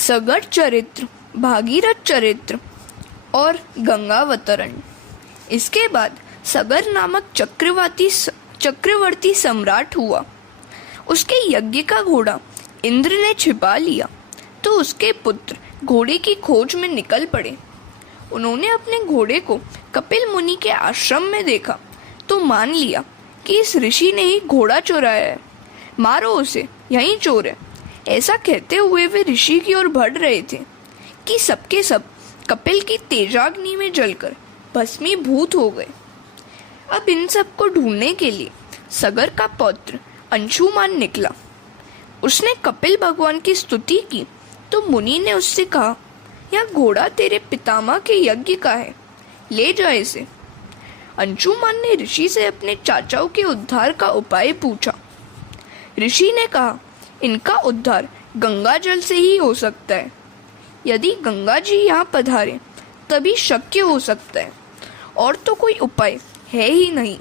सगर चरित्र, भागीरथ चरित्र और गंगावतरण। इसके बाद सगर नामक चक्रवर्ती सम्राट हुआ। उसके यज्ञ का घोड़ा इंद्र ने छिपा लिया तो उसके पुत्र घोड़े की खोज में निकल पड़े। उन्होंने अपने घोड़े को कपिल मुनि के आश्रम में देखा तो मान लिया कि इस ऋषि ने ही घोड़ा चुराया है, मारो उसे, यही चोर है। ऐसा कहते हुए वे ऋषि की ओर बढ़ रहे थे कि सबके सब कपिल की तेजाग्नि में जलकर भस्मीभूत हो गए। अब इन सबको ढूंढने के लिए सगर का पौत्र अंशुमान निकला। उसने कपिल भगवान की स्तुति की तो मुनि ने उससे कहा, यह घोड़ा तेरे पितामह के यज्ञ का है, ले जा इसे। अंशुमान ने ऋषि से अपने चाचाओं के उद्धार का उपाय पूछा। ऋषि ने कहा, इनका उद्धार गंगा जल से ही हो सकता है। यदि गंगा जी यहाँ पधारे तभी शक्य हो सकता है, और तो कोई उपाय है ही नहीं।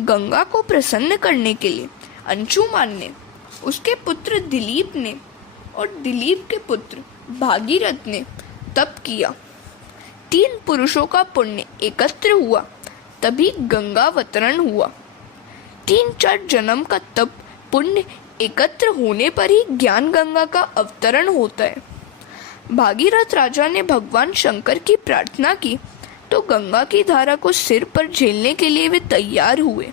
गंगा को प्रसन्न करने के लिए अंशुमान ने, उसके पुत्र दिलीप ने और दिलीप के पुत्र भागीरथ ने तप किया। 3 पुरुषों का पुण्य एकत्र हुआ तभी गंगावतरण हुआ। 3-4 जन्म का तप पुण्य एकत्र होने पर ही ज्ञान गंगा का अवतरण होता है। भागीरथ राजा ने भगवान शंकर की प्रार्थना की तो गंगा की धारा को सिर पर झेलने के लिए वे तैयार हुए।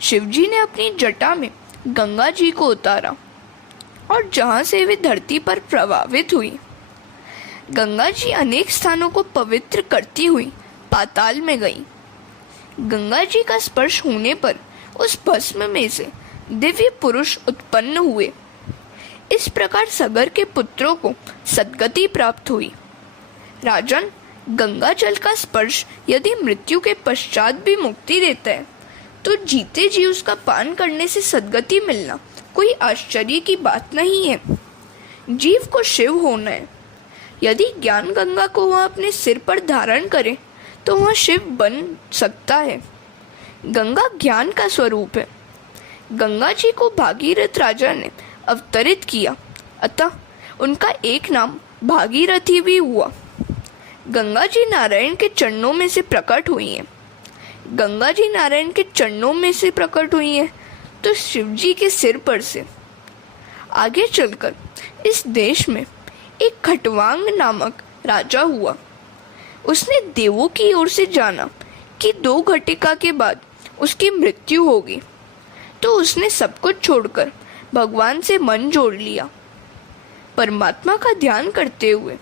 शिवजी ने अपनी जटा में गंगा जी को उतारा और जहां से वे धरती पर प्रवाहित हुई। गंगा जी अनेक स्थानों को पवित्र करती हुई पाताल में गई। गंगा जी का स्पर्श होने पर उस भस्म में से दिव्य पुरुष उत्पन्न हुए। इस प्रकार सगर के पुत्रों को सद्गति प्राप्त हुई। राजन, गंगा जल का स्पर्श यदि मृत्यु के पश्चात भी मुक्ति देता है तो जीते जी उसका पान करने से सद्गति मिलना कोई आश्चर्य की बात नहीं है। जीव को शिव होना है। यदि ज्ञान गंगा को वह अपने सिर पर धारण करे तो वह शिव बन सकता है। गंगा ज्ञान का स्वरूप है। गंगा जी को भागीरथ राजा ने अवतरित किया, अतः उनका एक नाम भागीरथी भी हुआ। गंगा जी नारायण के चरणों में से प्रकट हुई हैं। गंगा जी नारायण के चरणों में से प्रकट हुई हैं तो शिवजी के सिर पर से। आगे चलकर इस देश में एक खटवांग नामक राजा हुआ। उसने देवों की ओर से जाना कि 2 घटिका के बाद उसकी मृत्यु होगी, तो उसने सब कुछ छोड़कर भगवान से मन जोड़ लिया। परमात्मा का ध्यान करते हुए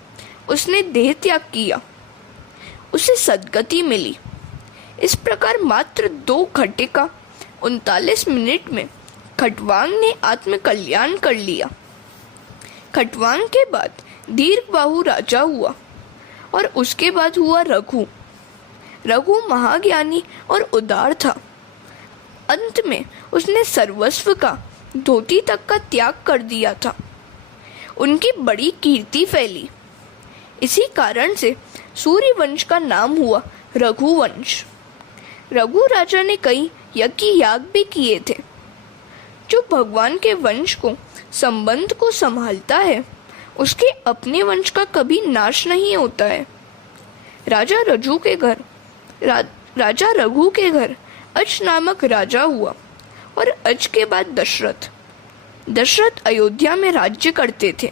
उसने देह त्याग किया। उसे सद्गति मिली। इस प्रकार मात्र 2 घटिका 39 मिनट में खटवांग ने आत्म कल्याण कर लिया। खटवांग के बाद दीर्घबाहु राजा हुआ और उसके बाद हुआ रघु। रघु महाज्ञानी और उदार था। अंत में उसने सर्वस्व का, धोती तक का त्याग कर दिया था। उनकी बड़ी कीर्ति फैली। इसी कारण से सूर्य वंश का नाम हुआ रघुवंश। रघु राजा ने कई यज्ञ याग भी किए थे। जो भगवान के वंश को, संबंध को संभालता है, उसके अपने वंश का कभी नाश नहीं होता है। राजा रघु के घर अज नामक राजा हुआ और अज के बाद दशरथ। दशरथ अयोध्या में राज्य करते थे।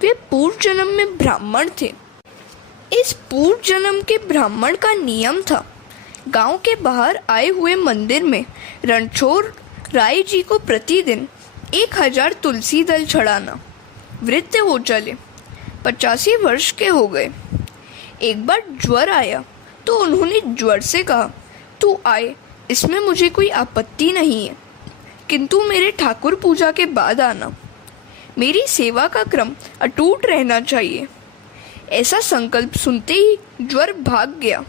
वे पूर्व जन्म में ब्राह्मण थे। इस पूर्व जन्म के ब्राह्मण का नियम था, गांव के बाहर आए हुए मंदिर में रणछोड़ राय जी को प्रतिदिन 1000 तुलसी दल चढ़ाना। वृद्ध हो चले, 85 वर्ष के हो गए। एक बार ज्वर आया तो उन्होंने ज्वर से कहा, तू आए, इसमें मुझे कोई आपत्ति नहीं है, किंतु मेरे ठाकुर पूजा के बाद आना। मेरी सेवा का क्रम अटूट रहना चाहिए। ऐसा संकल्प सुनते ही ज्वर भाग गया।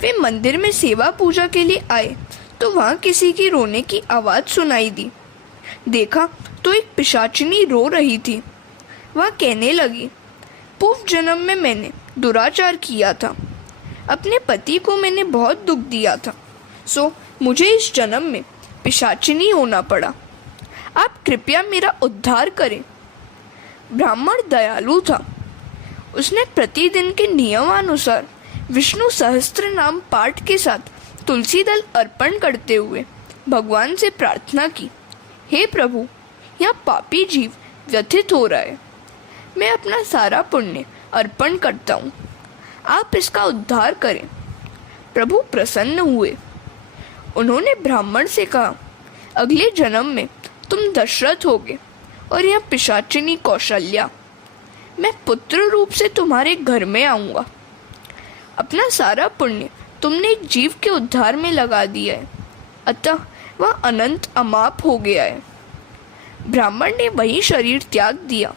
वे मंदिर में सेवा पूजा के लिए आए तो वहां किसी की रोने की आवाज सुनाई दी। देखा तो एक पिशाचिनी रो रही थी। वह कहने लगी, पूर्व जन्म में मैंने दुराचार किया था। अपने पति को मैंने बहुत दुख दिया था, सो मुझे इस जन्म में पिशाचिनी होना पड़ा। आप कृपया मेरा उद्धार करें। ब्राह्मण दयालु था। उसने प्रतिदिन के नियमानुसार विष्णु सहस्त्र नाम पाठ के साथ तुलसी दल अर्पण करते हुए भगवान से प्रार्थना की, हे प्रभु, यह पापी जीव व्यथित हो रहा है। मैं अपना सारा पुण्य अर्पण करता हूँ, आप इसका उद्धार करें। प्रभु प्रसन्न हुए। उन्होंने ब्राह्मण से कहा, अगले जन्म में तुम दशरथ होगे और यह पिशाचिनी कौशल्या। मैं पुत्र रूप से तुम्हारे घर में आऊंगा। अपना सारा पुण्य तुमने एक जीव के उद्धार में लगा दिया है, अतः वह अनंत अमाप हो गया है। ब्राह्मण ने वही शरीर त्याग दिया।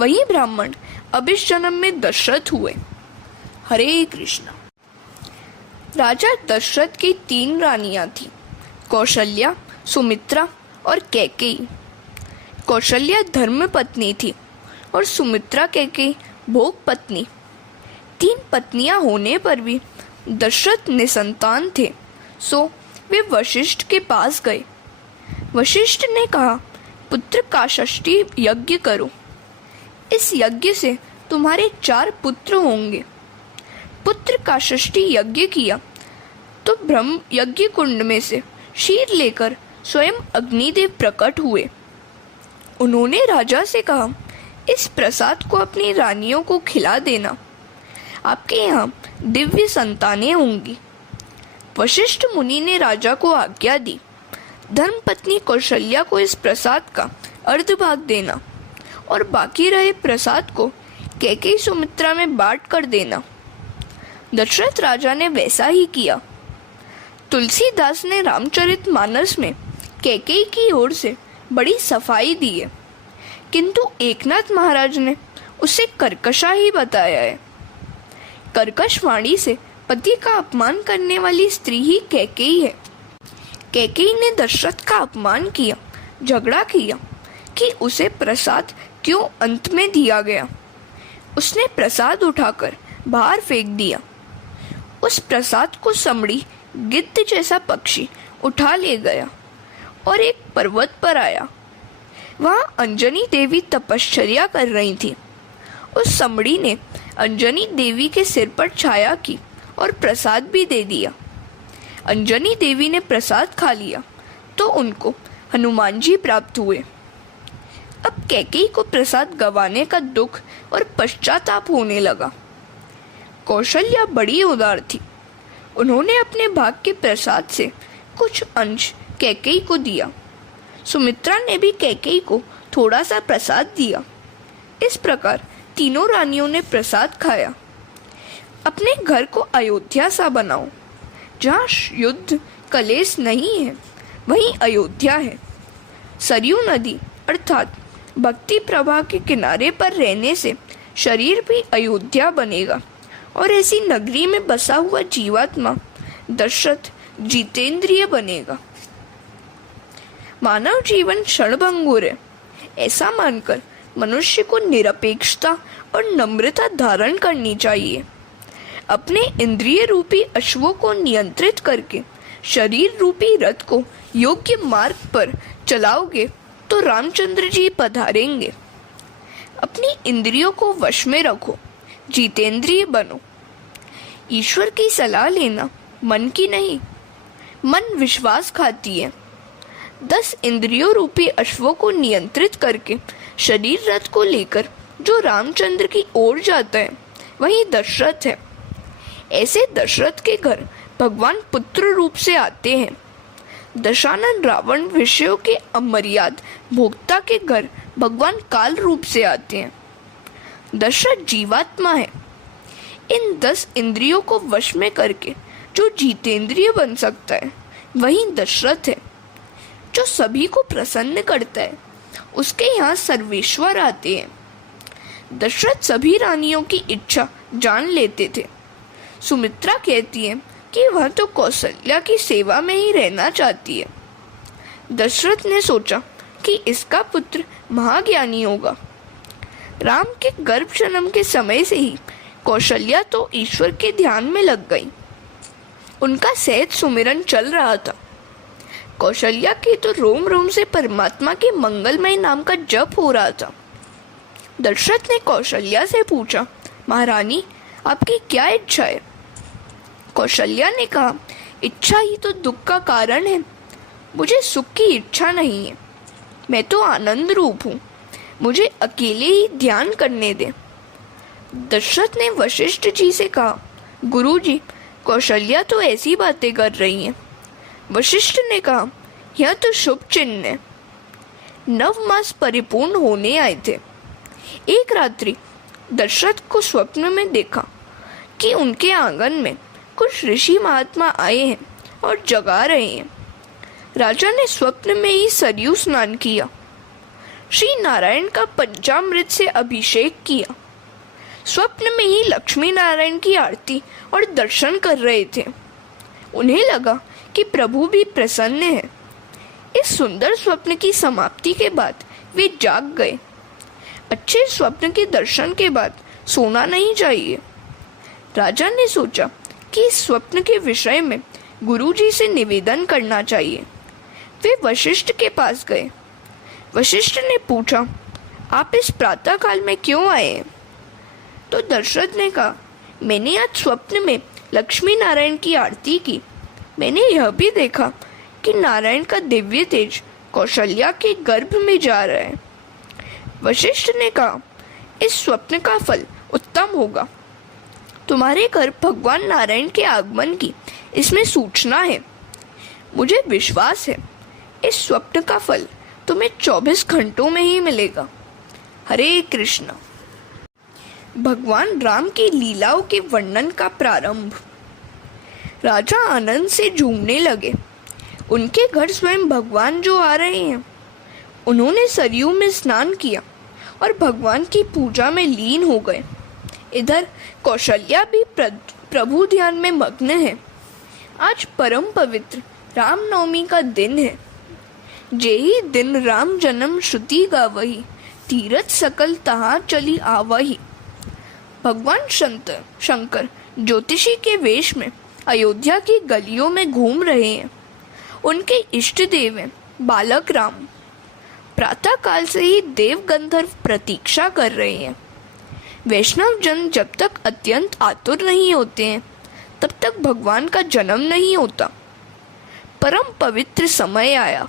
वही ब्राह्मण अब इस जन्म में दशरथ हुए। हरे कृष्ण। राजा दशरथ की 3 रानियां थीं, कौशल्या, सुमित्रा और कैकेयी। कौशल्या धर्म पत्नी थी और सुमित्रा कैकेयी भोग पत्नी। 3 पत्नियां होने पर भी दशरथ निसंतान थे, सो वे वशिष्ठ के पास गए। वशिष्ठ ने कहा, पुत्र का षष्ठी यज्ञ करो। इस यज्ञ से तुम्हारे 4 पुत्र होंगे। पुत्र का षष्ठी यज्ञ किया तो ब्रह्म यज्ञ कुंड में से क्षीर लेकर स्वयं अग्निदेव प्रकट हुए। उन्होंने राजा से कहा, इस प्रसाद को अपनी रानियों को खिला देना, आपके यहाँ दिव्य संतानें होंगी। वशिष्ठ मुनि ने राजा को आज्ञा दी, धर्मपत्नी कौशल्या को इस प्रसाद का अर्धभाग देना और बाकी रहे प्रसाद को कैकेयी सुमित्रा में बांट कर देना। दशरथ राजा ने वैसा ही किया। तुलसीदास ने रामचरितमानस में कैकेयी की ओर से बड़ी सफाई दी है, किंतु एकनाथ महाराज ने उसे कर्कशा ही बताया है। कर्कश वाणी से पति का अपमान करने वाली स्त्री ही कैकेयी है। कैकेयी ने दशरथ का अपमान किया, झगड़ा किया कि उसे प्रसाद क्यों अंत में दिया गया। उसने प्रसाद उठाकर बाहर फेंक दिया। उस प्रसाद को समड़ी गिद्ध जैसा पक्षी उठा ले गया और एक पर्वत पर आया। वहां अंजनी देवी तपश्चर्या कर रही थी। उस समड़ी ने अंजनी देवी के सिर पर छाया की और प्रसाद भी दे दिया। अंजनी देवी ने प्रसाद खा लिया तो उनको हनुमान जी प्राप्त हुए। अब कैकेयी को प्रसाद गंवाने का दुख और पश्चाताप होने लगा। कौशल्या बड़ी उदार थी। उन्होंने अपने भाग के प्रसाद से कुछ अंश कैकेयी को दिया। सुमित्रा ने भी कैकेयी को थोड़ा सा प्रसाद दिया। इस प्रकार तीनों रानियों ने प्रसाद खाया। अपने घर को अयोध्या सा बनाओ। जहाँ युद्ध कलेश नहीं है, वहीं अयोध्या है। सरयू नदी अर्थात भक्ति प्रवाह के किनारे पर रहने से शरीर भी अयोध्या बनेगा और ऐसी नगरी में बसा हुआ जीवात्मा दशरथ जितेंद्रिय बनेगा। मानव जीवन क्षणभंगुर है, ऐसा मानकर मनुष्य को निरपेक्षता और नम्रता धारण करनी चाहिए। अपने इंद्रिय रूपी अश्वों को नियंत्रित करके शरीर रूपी रथ को योग्य मार्ग पर चलाओगे तो रामचंद्र जी पधारेंगे। अपनी इंद्रियों को वश में रखो, जितेंद्रिय बनो। ईश्वर की सलाह लेना मन की नहीं, मन विश्वास खाती है। 10 इंद्रियों रूपी अश्वों को नियंत्रित करके शरीर रथ को लेकर जो रामचंद्र की ओर जाता है वही दशरथ है। ऐसे दशरथ के घर भगवान पुत्र रूप से आते हैं। दशानन रावण विषयों के अमर्याद भोक्ता के घर भगवान काल रूप से आते हैं। दशरथ जीवात्मा है। इन 10 इंद्रियों को वश में करके जो जितेंद्रिय बन सकता है वही दशरथ है। जो सभी को प्रसन्न करता है उसके यहाँ सर्वेश्वर आते हैं। दशरथ सभी रानियों की इच्छा जान लेते थे। सुमित्रा कहती है कि वह तो कौशल्या की सेवा में ही रहना चाहती है। दशरथ ने सोचा कि इसका पुत्र महाज्ञानी होगा। राम के गर्भ जन्म के समय से ही कौशल्या तो ईश्वर के ध्यान में लग गई। उनका सहज सुमिरन चल रहा था। कौशल्या के तो रोम रोम से परमात्मा के मंगलमय नाम का जप हो रहा था। दशरथ ने कौशल्या से पूछा, महारानी आपकी क्या इच्छा है? कौशल्या ने कहा, इच्छा ही तो दुख का कारण है। मुझे सुख की इच्छा नहीं है। मैं तो आनंद रूप हूँ। मुझे अकेले ही ध्यान करने दे। दशरथ ने वशिष्ठ जी से कहा, गुरुजी, कौशल्या तो ऐसी बातें कर रही हैं। वशिष्ठ ने कहा, यह तो शुभ चिन्ह है। 9 मास परिपूर्ण होने आए थे। एक रात्रि दशरथ को स्वप्न में देखा कि उनके आंगन में कुछ ऋषि महात्मा आए हैं और जगा रहे हैं। राजा ने स्वप्न में ही सरयू स्नान किया, श्री नारायण का पंचामृत से अभिषेक किया। स्वप्न में ही लक्ष्मी नारायण की आरती और दर्शन कर रहे थे। उन्हें लगा कि प्रभु भी प्रसन्न है। इस सुंदर स्वप्न की समाप्ति के बाद वे जाग गए। अच्छे स्वप्न के दर्शन के बाद सोना नहीं चाहिए। राजा ने सोचा कि इस स्वप्न के विषय में गुरुजी से निवेदन करना चाहिए। वे वशिष्ठ के पास गए। वशिष्ठ ने पूछा, आप इस प्रातः काल में क्यों आए हैं? तो दशरथ ने कहा, मैंने आज स्वप्न में लक्ष्मी नारायण की आरती की। मैंने यह भी देखा कि नारायण का दिव्य तेज कौशल्या के गर्भ में जा रहा है। वशिष्ठ ने कहा, इस स्वप्न का फल उत्तम होगा। तुम्हारे घर भगवान नारायण के आगमन की इसमें सूचना है। मुझे विश्वास है इस स्वप्न का फल तुम्हें 24 घंटों में ही मिलेगा। हरे कृष्ण। भगवान राम की लीलाओं के वर्णन का प्रारंभ। राजा आनंद से झूमने लगे। उनके घर स्वयं भगवान जो आ रहे हैं। उन्होंने सरयू में स्नान किया और भगवान की पूजा में लीन हो गए। इधर कौशल्या भी प्रभु ध्यान में मग्न है। आज परम पवित्र रामनवमी का दिन है। जेहि दिन राम जन्म श्रुति गावही, तीरथ सकल तहाँ चली आवही। भगवान शंकर ज्योतिषी के वेश में अयोध्या की गलियों में घूम रहे हैं। उनके इष्ट देव हैं बालक राम। प्रातः काल से ही देव गंधर्व प्रतीक्षा कर रहे हैं। वैष्णव जन जब तक अत्यंत आतुर नहीं होते हैं तब तक भगवान का जन्म नहीं होता। परम पवित्र समय आया।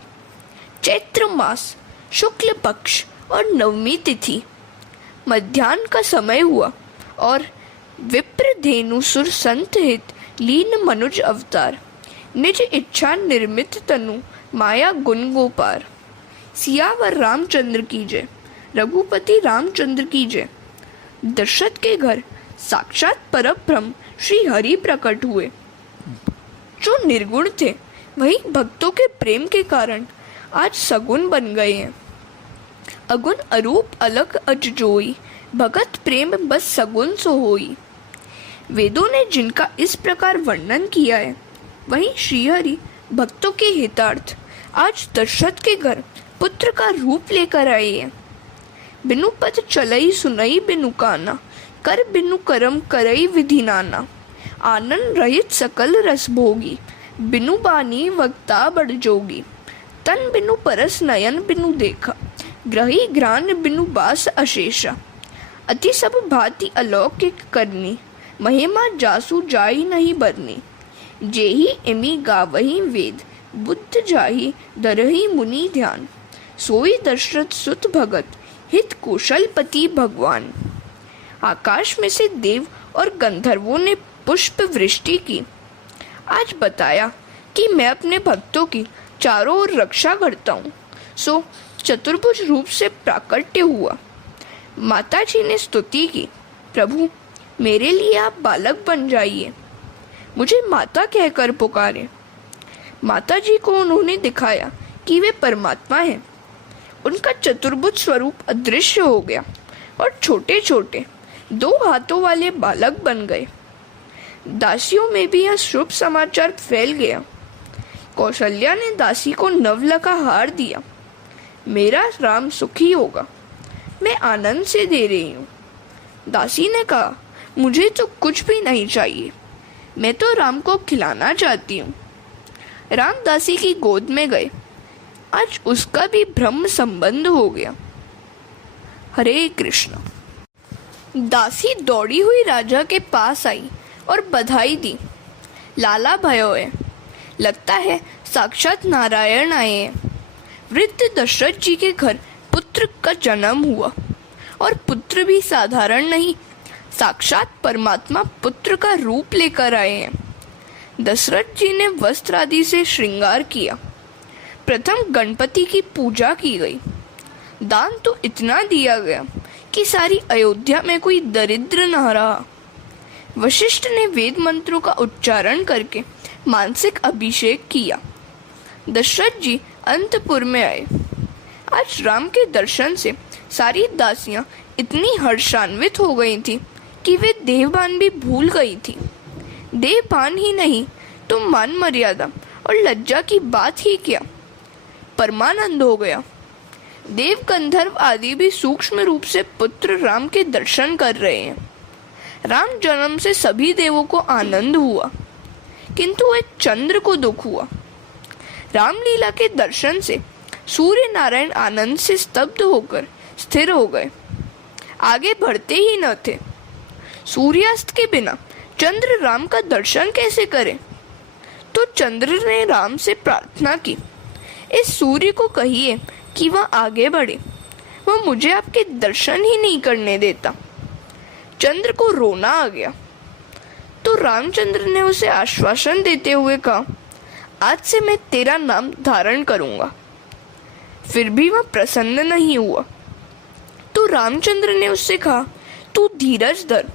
चैत्र मास शुक्ल पक्ष और नवमी तिथि। मध्याह्न का समय हुआ और विप्र धेनुसुर संत हित लीन मनुज अवतार। निज इच्छा निर्मित तनु माया गुण गोपार। सियावर रामचंद्र की जय, रघुपति रामचंद्र की जय। दशरथ के घर साक्षात परब्रह्म श्री हरि प्रकट हुए। जो निर्गुण थे वही भक्तों के प्रेम के कारण आज सगुण बन गए हैं। अगुण अरूप अलग अज जोई, भगत प्रेम बस सगुण सो होई। वेदों ने जिनका इस प्रकार वर्णन किया है वही श्रीहरि भक्तों के हितार्थ आज दशरथ के घर पुत्र का रूप लेकर आए हैं। बिनु पद चलई सुनई बिनु काना, कर बिनु करम करई विधि नाना। आनंद रहित सकल रस भोगी, बिनु बानी वक्ता बड़ जोगी। तन बिनु परस नयन बिनु देखा, ग्रही घ्राण बिनु बास अशेषा। अति सब भांति अलौकिक करनी, महिमा जासु जाई नहीं बरनी। जेहि इमी गावही वेद, बुद्ध जाहि दरहि मुनि ध्यान। सोई दशरथ सुत भगत, हित कुशलपति भगवान। आकाश में से देव और गंधर्वों ने पुष्प वृष्टि की। आज बताया कि मैं अपने भक्तों की चारों ओर रक्षा करता हूँ, सो चतुर्भुज रूप से प्राकट्य हुआ। माता जी ने स्तुति की, प्रभु मेरे लिए आप बालक बन जाइए, मुझे माता कहकर पुकारे। माता जी को उन्होंने दिखाया कि वे परमात्मा हैं। उनका चतुर्भुज स्वरूप अदृश्य हो गया और छोटे छोटे 2 हाथों वाले बालक बन गए। दासियों में भी यह शुभ समाचार फैल गया। कौशल्या ने दासी को नवल का हार दिया। मेरा राम सुखी होगा, मैं आनंद से दे रही हूँ। दासी ने कहा, मुझे तो कुछ भी नहीं चाहिए, मैं तो राम को खिलाना चाहती हूँ। राम दासी की गोद में गए। आज उसका भी ब्रह्म संबंध हो गया। हरे कृष्ण। दासी दौड़ी हुई राजा के पास आई और बधाई दी। लाला भयो है, लगता है साक्षात नारायण आए हैं। वृद्ध दशरथ जी के घर पुत्र का जन्म हुआ और पुत्र भी साधारण नहीं, साक्षात परमात्मा पुत्र का रूप लेकर आए हैं। दशरथ जी ने वस्त्र आदि से श्रृंगार किया। प्रथम गणपति की पूजा की गई। दान तो इतना दिया गया कि सारी अयोध्या में कोई दरिद्र न रहा। वशिष्ठ ने वेद मंत्रों का उच्चारण करके मानसिक अभिषेक किया। दशरथ जी अंतपुर में आए। आज राम के दर्शन से सारी दासियां इतनी हर्षान्वित हो गई थी कि वे देहभान भी भूल गई थी। देहभान ही नहीं तो मान मर्यादा और लज्जा की बात ही क्या, परमानंद हो गया। देव गंधर्व आदि भी सूक्ष्म रूप से पुत्र राम के दर्शन कर रहे हैं। राम जन्म से सभी देवों को आनंद हुआ, किंतु एक चंद्र को दुख हुआ। रामलीला के दर्शन से सूर्य नारायण आनंद से स्तब्ध होकर स्थिर हो गए, आगे बढ़ते ही न थे। सूर्यास्त के बिना चंद्र राम का दर्शन कैसे करे? तो चंद्र ने राम से प्रार्थना की, इस सूर्य को कहिए कि वह आगे बढ़े, वह मुझे आपके दर्शन ही नहीं करने देता। चंद्र को रोना आ गया तो रामचंद्र ने उसे आश्वासन देते हुए कहा, आज से मैं तेरा नाम धारण करूंगा। फिर भी वह प्रसन्न नहीं हुआ तो रामचंद्र ने उससे कहा, तू धीरज धर,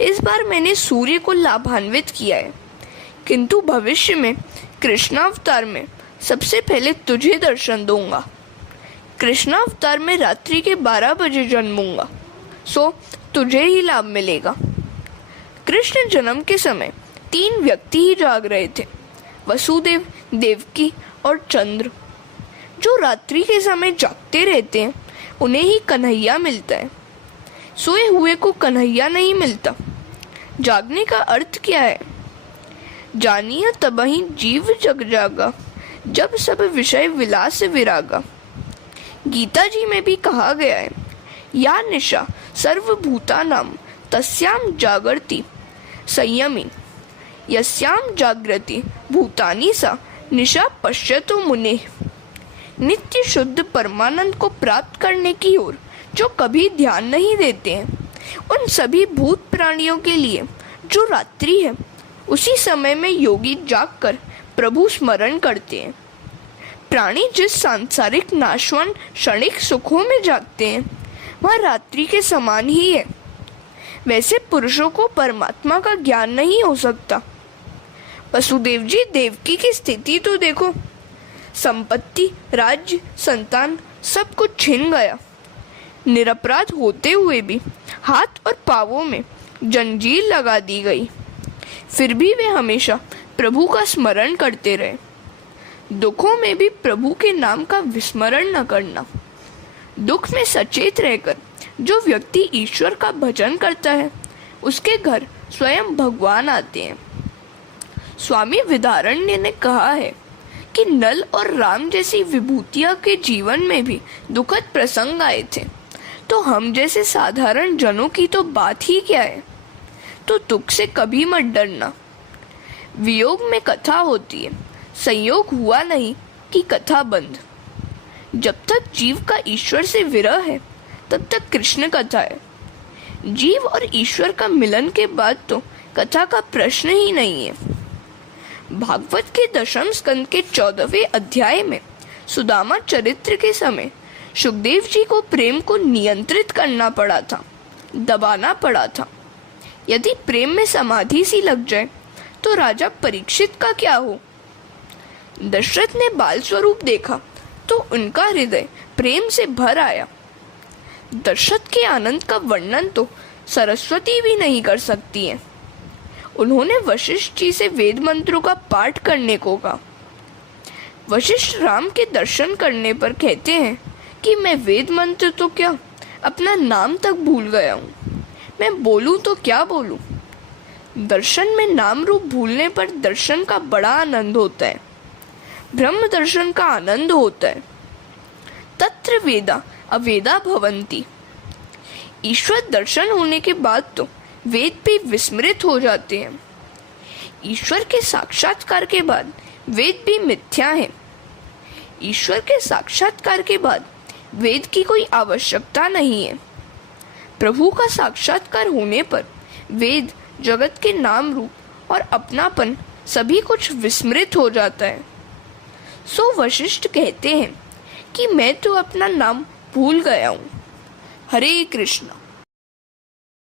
इस बार मैंने सूर्य को लाभान्वित किया है, किंतु भविष्य में कृष्णावतार में सबसे पहले तुझे दर्शन दूंगा। कृष्णावतार में रात्रि के 12 बजे जन्मूंगा, सो तुझे ही लाभ मिलेगा। कृष्ण जन्म के समय 3 व्यक्ति ही जाग रहे थे, वसुदेव, देवकी और चंद्र। जो रात्रि के समय जागते रहते हैं उन्हें ही कन्हैया मिलता है, सोए हुए को कन्हैया नहीं मिलता। जागने का अर्थ क्या है? जानिया तबहि जीव जग जागा, जब सब विषय विलास विरागा। गीता जी में भी कहा गया है, या निशा सर्वभूतानां तस्याम जागर्ति संयमी, यस्याम जागृति भूतानि सा निशा पश्यतो मुने। नित्य शुद्ध परमानंद को प्राप्त करने की ओर जो कभी ध्यान नहीं देते हैं, उन सभी भूत प्राणियों के लिए जो रात्रि है, उसी समय में योगी जागकर प्रभु स्मरण करते हैं। प्राणी जिस सांसारिक नाशवान क्षणिक सुखों में जागते हैं, वह रात्रि के समान ही है। वैसे पुरुषों को परमात्मा का ज्ञान नहीं हो सकता। वसुदेव जी देवकी की स्थिति तो देखो, संपत्ति, राज्य, संतान सब कुछ छिन गया। निरपराध होते हुए भी हाथ और पांवों में जंजीर लगा दी गई, फिर भी वे हमेशा प्रभु का स्मरण करते रहे। दुखों में भी प्रभु के नाम का विस्मरण न करना। दुख में सचेत रहकर जो व्यक्ति ईश्वर का भजन करता है, उसके घर स्वयं भगवान आते हैं। स्वामी विद्यारण्य ने कहा है कि नल और राम जैसी विभूतियां के जीवन में भी दुखद प्रसंग आए थे, तो हम जैसे साधारण जनों की तो बात ही क्या है। तो दुख से कभी मत डरना। वियोग में कथा होती है, संयोग हुआ नहीं कि कथा बंद। जब तक जीव का ईश्वर से विरह है, तब तक कृष्ण कथा है। जीव और ईश्वर का मिलन के बाद तो कथा का प्रश्न ही नहीं है। भागवत के 10वें स्कंद के 14वें अध्याय में सुदामा चरित्र के समय सुखदेव जी को प्रेम को नियंत्रित करना पड़ा था, दबाना पड़ा था। यदि प्रेम में समाधि सी लग जाए तो राजा परीक्षित का क्या हो? दशरथ ने बाल स्वरूप देखा तो उनका हृदय प्रेम से भर आया। दशरथ के आनंद का वर्णन तो सरस्वती भी नहीं कर सकती है। उन्होंने वशिष्ठ जी से वेद मंत्रों का पाठ करने को कहा। वशिष्ठ राम के दर्शन करने पर कहते हैं कि मैं वेद मंत्र तो क्या, अपना नाम तक भूल गया हूँ। मैं बोलूँ तो क्या बोलूँ? दर्शन में नाम रूप भूलने पर दर्शन का बड़ा आनंद होता है, ब्रह्म दर्शन का आनंद होता है। तत्र वेदा अवेदा भवन्ति ईश्वर दर्शन होने के बाद तो वेद भी विस्मृत हो जाते हैं। ईश्वर के साक्षात्कार के बाद वेद भी मिथ्या है। ईश्वर के साक्षात्कार के बाद वेद की कोई आवश्यकता नहीं है। प्रभु का साक्षात्कार होने पर वेद, जगत के नाम रूप और अपनापन सभी कुछ विस्मृत हो जाता है। सो वशिष्ठ कहते हैं कि मैं तो अपना नाम भूल गया हूँ। हरे कृष्ण।